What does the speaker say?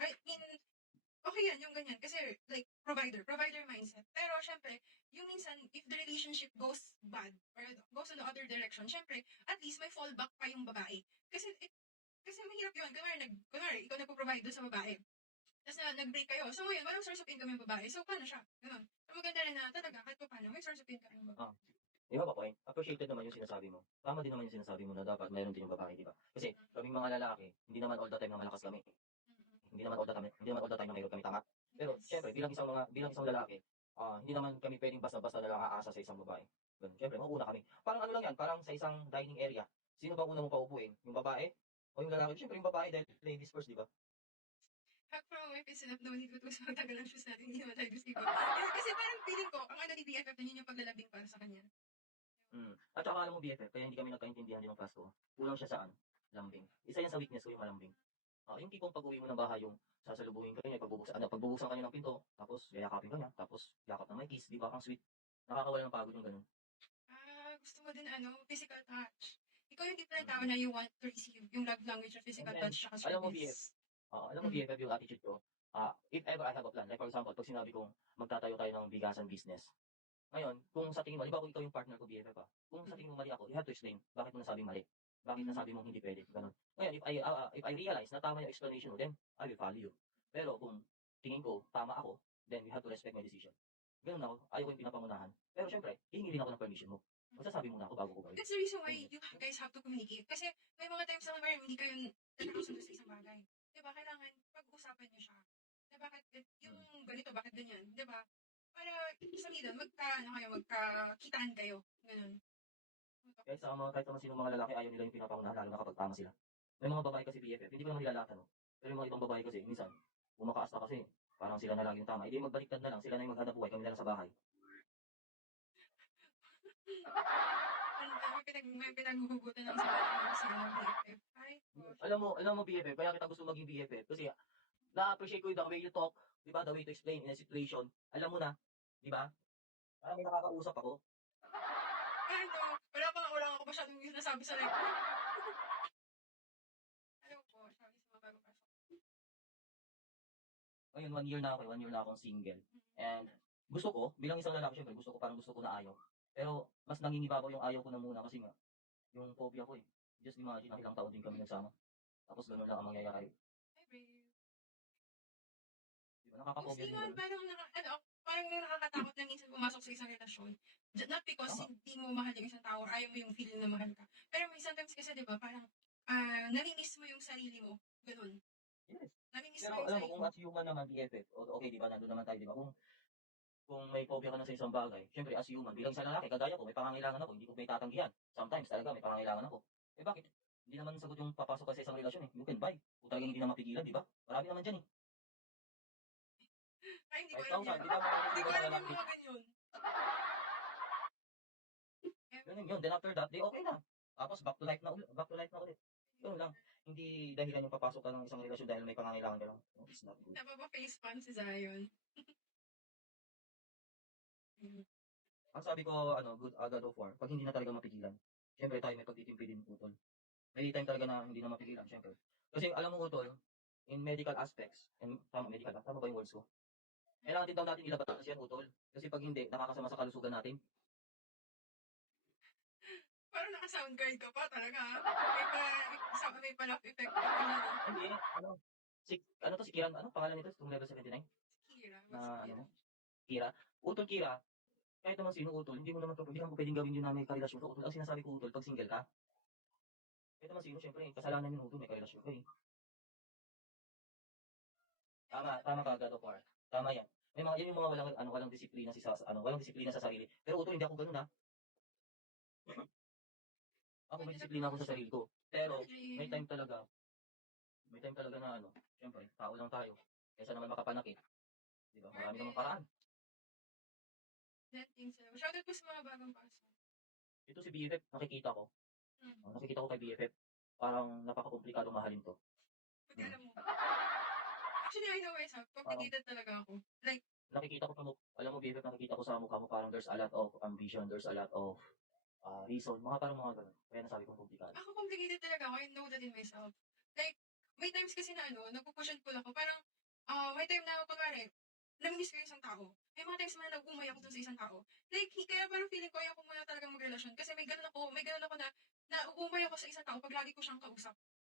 I mean, okay yan, yung ganyan. Kasi, like, provider mindset. Pero, syempre, yung minsan, if the relationship goes bad, or goes in the other direction, syempre, at least may fallback pa yung babae. Kasi mahirap yun. Kunwari, ikaw nagpo-provide doon sa babae. Tapos nag-break kayo. So, ngayon, walang source of income yung babae. So, paano siya? Ganun. So, maganda rin na talaga, kahit pa paano, may source of income yung babae. Di ba, point? Appreciated naman yung sinasabi mo. Tama din naman yung sinasabi mo na dapat mayroon din yung babae, di ba? Kasi kaming mga lalaki, hindi naman all the time na malakas kami. Hindi naman all the time na mayroon kami tama. Pero syempre, bilang isang lalaki, hindi naman kami pwedeng basta-basta na lang aasa sa isang babae. Ganun. Syempre, mauuna kami. Parang ano lang yan, parang sa isang dining area. Sino ba una mong paupuin? Yung babae? O yung lalaki? Syempre, yung babae dahil ladies first, di ba? Hack from my episode no need to sa matagal ang shoes natin, hindi naman tayo gusto iba. Kasi parang feeling ko, ang ano ni BFF na yun yung paglalabing para sa kanya. At saka alam mo, BFF, kaya hindi kami nagkaintindihan din ng class ko. Kulang siya sa ano, lambing. Isa yan sa weakness ko, yung malambing. Yung tipong pag-uwi mo ng bahay, yung sasalubungin ka niya, pagbubuksan ka niya ng pinto, tapos yayakapin ka niya, tapos yakap na may kiss, di ba? Ang sweet. Nakakawala ng pagod yung ganun. Gusto mo din physical touch. Ikaw yung tipo ng tao na you want to receive yung love language of physical And then, touch tsaka alam mo, BF, service. BFF yung attitude ko. If ever I have a plan, like for example, pag sinabi kong magtatayo tayo ng bigasan business, ngayon, kung sa tingin mo, di ba kung ikaw yung partner ko, BFF kung sa tingin mo mali ako, you have to explain bakit mo nasabing mali. Bakit nasabi mong hindi pwede, ganun. Ngayon, if I realize na tama yung explanation mo, then I will follow you. Pero kung tingin ko tama ako, then you have to respect my decision. Ganun ako, ayaw ko yung pinapangunahan. Pero syempre, hihingi rin ako ng permission mo. Magsasabi muna ako bago ko gawin. That's the reason why you guys have to communicate. Kasi may mga times na where hindi kayo nagkakasundo sa isang bagay. Diba? Kailangan pag-usapan niyo siya. Na bakit yung ganito, bakit ganyan. Diba? Para sa middle, magkakitaan kayo. Ganun. Kahit sa mga sinong mga lalaki, ayaw nila yung pinapangunahan, lalo na kapag tama sila. May mga babae kasi BFF, hindi ko naman nilalatan, no? Pero yung mga ibang babae kasi, minsan, umakaasta kasi, parang sila na lang yung tama. Hindi magbaliktad na lang, sila na yung maghanap buhay, kami na lang sa bahay. May pinaghuhugutan ng sabat sila ng BFF. Ay, gosh. Alam mo BFF, kaya kita gusto maging BFF, kasi na-appreciate ko yung the way you talk, di ba, the way to explain in a situation. Alam mo na, di ba? Parang may nakakausap ako. Wala ako masyadong yung nasabi sa live ko. Hello po, sabi sa mga bagong pasok. Ngayon, 1 year na ako, 1 year na akong single. And gusto ko, bilang isang lalaki, syempre, gusto ko na ayaw. Pero, mas nangingibabaw yung ayaw ko na muna kasi nga, yung phobia ko eh. Just imagine, ilang taon din kami nagsama. Tapos ganun lang ang mangyayari. Hi, babe. Di ba, nakaka-phobia din ganun. Parang nakakatakot na minsan pumasok sa isang relasyon. Not because hindi mo mahal yung isang tao or ayaw mo yung feeling na mahal ka. Pero may sometimes kasi, di ba, parang nami-miss mo yung sarili mo. Ganun. Yes. Nami-miss Pero mo yung alam mo, sarili kung mo. as human naman, BFF, okay, di ba, nandun naman tayo, di ba, kung may phobia ka na sa isang bagay, syempre as human, bilang isang lalaki, kagaya ko, may pangangailangan ako, hindi ko may tatanggihan. Sometimes talaga may pangangailangan ako. Eh bakit? Hindi naman sagot yung papasok ka sa isang relasyon eh. You can buy. Kung talagang hindi na mapigilan, di ba? Marami naman dyan eh. Ay, hindi ko Kahit alam thousand, yun. di ba Hindi ko mga alam yung lalaki? mga ganyan. Ganun yun. Then after that, di okay na. Tapos back to life na ulit. Back to life na ulit. Ganun lang. Hindi dahilan yung papasok ka ng isang relasyon dahil may pangangailangan ka lang. No, it's not good. Napapa-face palm si Zion. Ang sabi ko, good God of War, pag hindi na talaga mapigilan, syempre tayo may pagtitimpi din utol. May time talaga na hindi na mapigilan, syempre. Kasi alam mo utol, in medical aspects, medical ba? Tama ba yung words ko? Kailangan din daw natin ilabas yan utol. Kasi pag hindi, nakakasama sa kalusugan natin. Parang naka-sound guard ka pa talaga. May pa-laugh effect ka pa na. Hindi, si Kiran, pangalan nito? Itong level 79? Kira. Na, Kira. Utol Kira, kahit naman sino utol, hindi mo pwedeng gawin yun na may karelasyon ka utol. Ang sinasabi ko utol, pag single ka, kahit naman sino, syempre, kasalanan yun utol, may karelasyon ka eh. Tama ka, God of War. Tama yan. Yan yung mga walang disiplina walang disiplina sa sarili. Pero utol, hindi ako ganun ha. Ako may disiplina ako sa sarili ko. Pero, may time talaga na syempre, tao lang tayo. Kaysa naman makapanakit. Di ba? Marami namang paraan. Shoutout po sa mga bagong pasok. Ito si BFF, nakikita ko. Nakikita ko kay BFF. Parang napaka-komplikado mahalin to. Alam mo. Actually, I know myself. Complicated talaga ako. Like, nakikita ko alam mo BFF, nakikita ko sa mukha mo parang there's a lot of ambition, there's a lot of reason, parang mga ganun. Kaya nasabi kong komplikado. Ako complicated talaga ako. I know that in myself. Like, may times kasi na ano, nagpo-push and pull ako. Parang, may time na kunwari, namimiss ko yung isang tao. May mga times naman na nag-umay ako dun sa isang tao. Like, kaya parang feeling ko ayaw ko muna talagang magrelasyon. Kasi may ganun ako na nauumay ako sa isang tao pag lagi ko siyang kausap.